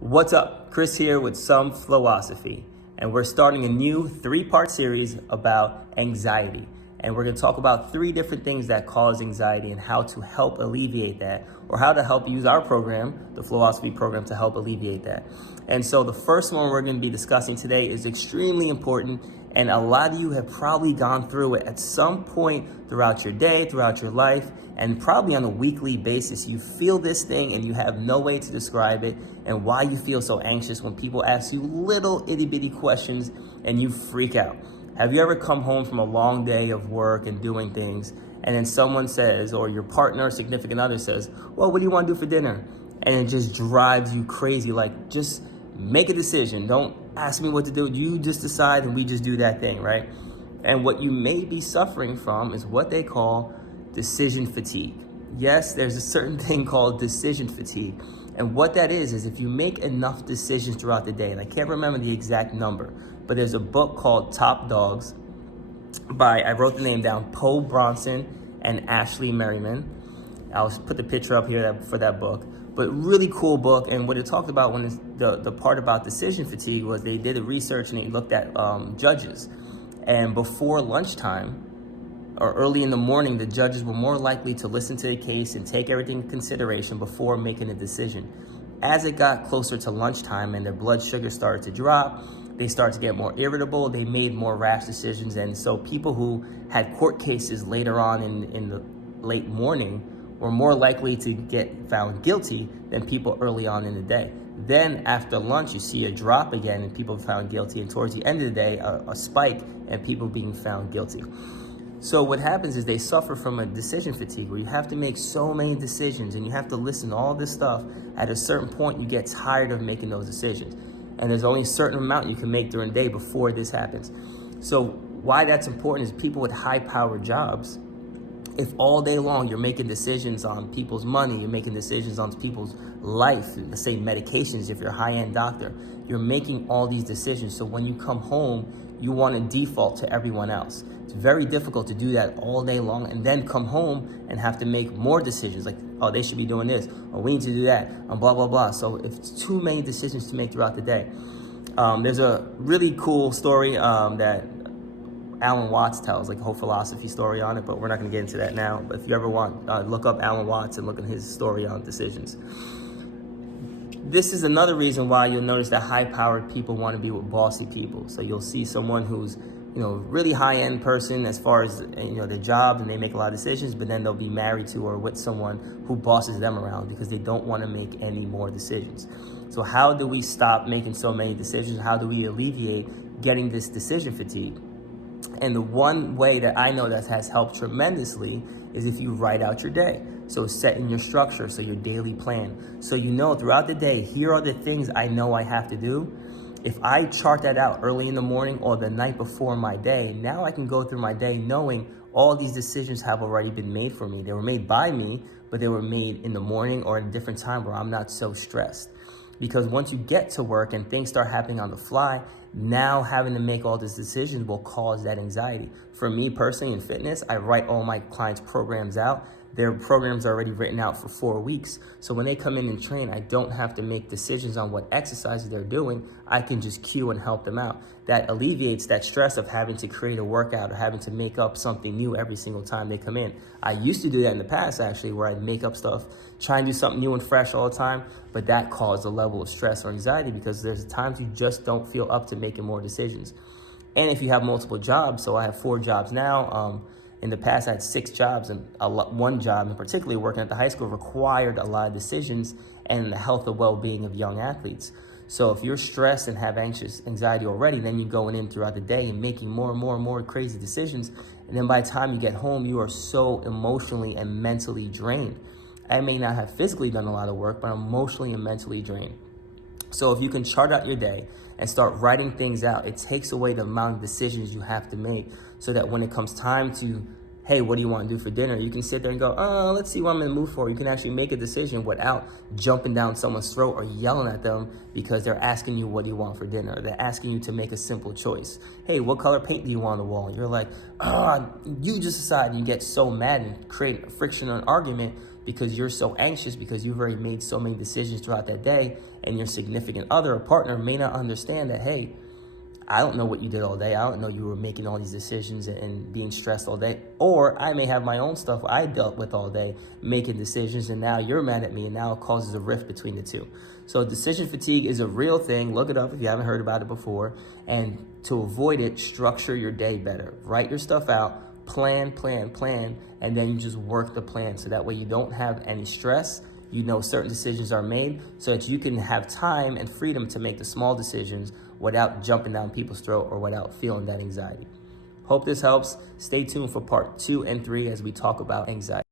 What's up? Chris here with some Flo-Osophy, and we're starting a new 3-part series about anxiety. And we're going to talk about 3 different things that cause anxiety and how to help alleviate that, or how to help use our program, the Flo-Osophy program, to help alleviate that. And so the first one we're going to be discussing today is extremely important, and a lot of you have probably gone through it at some point throughout your day, throughout your life, and probably on a weekly basis. You feel this thing and you have no way to describe it, and why you feel so anxious when people ask you little itty bitty questions and you freak out. Have you ever come home from a long day of work and doing things, and then someone says, or your partner or significant other says, well, what do you want to do for dinner? And it just drives you crazy. Like, just make a decision. Don't ask me what to do. You just decide and we just do that thing, right? And what you may be suffering from is what they call decision fatigue. Yes, there's a certain thing called decision fatigue. And what that is if you make enough decisions throughout the day, and I can't remember the exact number, but there's a book called Top Dogs by, I wrote the name down, Poe Bronson and Ashley Merriman. I'll put the picture up here for that book. But really cool book. And what it talked about when the part about decision fatigue was they did a research and they looked at judges. And before lunchtime or early in the morning, the judges were more likely to listen to the case and take everything into consideration before making a decision. As it got closer to lunchtime and their blood sugar started to drop, they started to get more irritable, they made more rash decisions. And so people who had court cases later on in the late morning were more likely to get found guilty than people early on in the day. Then after lunch, you see a drop again and people found guilty, and towards the end of the day, a spike and people being found guilty. So what happens is they suffer from a decision fatigue where you have to make so many decisions and you have to listen to all this stuff. At a certain point, you get tired of making those decisions. And there's only a certain amount you can make during the day before this happens. So why that's important is people with high-powered jobs, if all day long you're making decisions on people's money, you're making decisions on people's life, let's say medications, if you're a high-end doctor, you're making all these decisions. So when you come home, you want to default to everyone else. It's very difficult to do that all day long and then come home and have to make more decisions like, oh, they should be doing this, or we need to do that, and blah, blah, blah. So if it's too many decisions to make throughout the day. There's a really cool story that Alan Watts tells, like a whole philosophy story on it, but we're not going to get into that now. But if you ever want, look up Alan Watts and look at his story on decisions. This is another reason why you'll notice that high-powered people want to be with bossy people. So you'll see someone who's, really high-end person as far as, their job, and they make a lot of decisions, but then they'll be married to or with someone who bosses them around because they don't want to make any more decisions. So how do we stop making so many decisions? How do we alleviate getting this decision fatigue? And the one way that I know that has helped tremendously is if you write out your day. So setting your structure, so your daily plan. So throughout the day, here are the things I know I have to do. If I chart that out early in the morning or the night before my day, now I can go through my day knowing all these decisions have already been made for me. They were made by me, but they were made in the morning or at a different time where I'm not so stressed. Because once you get to work and things start happening on the fly, now having to make all these decisions will cause that anxiety. For me personally in fitness, I write all my clients' programs out. Their programs are already written out for 4 weeks. So when they come in and train, I don't have to make decisions on what exercises they're doing. I can just cue and help them out. That alleviates that stress of having to create a workout or having to make up something new every single time they come in. I used to do that in the past, actually, where I'd make up stuff, try and do something new and fresh all the time, but that caused a level of stress or anxiety because there's times you just don't feel up to making more decisions. And if you have multiple jobs, so I have 4 jobs now. In the past, I had 6 jobs, and one job, and particularly working at the high school, required a lot of decisions and the health and well-being of young athletes. So if you're stressed and have anxiety already, then you're going in throughout the day and making more and more and more crazy decisions. And then by the time you get home, you are so emotionally and mentally drained. I may not have physically done a lot of work, but I'm emotionally and mentally drained. So if you can chart out your day and start writing things out, it takes away the amount of decisions you have to make so that when it comes time to, hey, what do you want to do for dinner? You can sit there and go, let's see what I'm in the mood for. You can actually make a decision without jumping down someone's throat or yelling at them because they're asking you, what do you want for dinner? They're asking you to make a simple choice. Hey, what color paint do you want on the wall? You're like, you just decide, and you get so mad and create friction or an argument because you're so anxious because you've already made so many decisions throughout that day, and your significant other or partner may not understand that, hey, I don't know what you did all day. I don't know you were making all these decisions and being stressed all day. Or I may have my own stuff I dealt with all day making decisions, and now you're mad at me, and now it causes a rift between the two. So decision fatigue is a real thing. Look it up if you haven't heard about it before. And to avoid it, structure your day better. Write your stuff out, plan, and then you just work the plan. So that way you don't have any stress. You know certain decisions are made so that you can have time and freedom to make the small decisions without jumping down people's throat or without feeling that anxiety. Hope this helps. Stay tuned for part 2 and 3 as we talk about anxiety.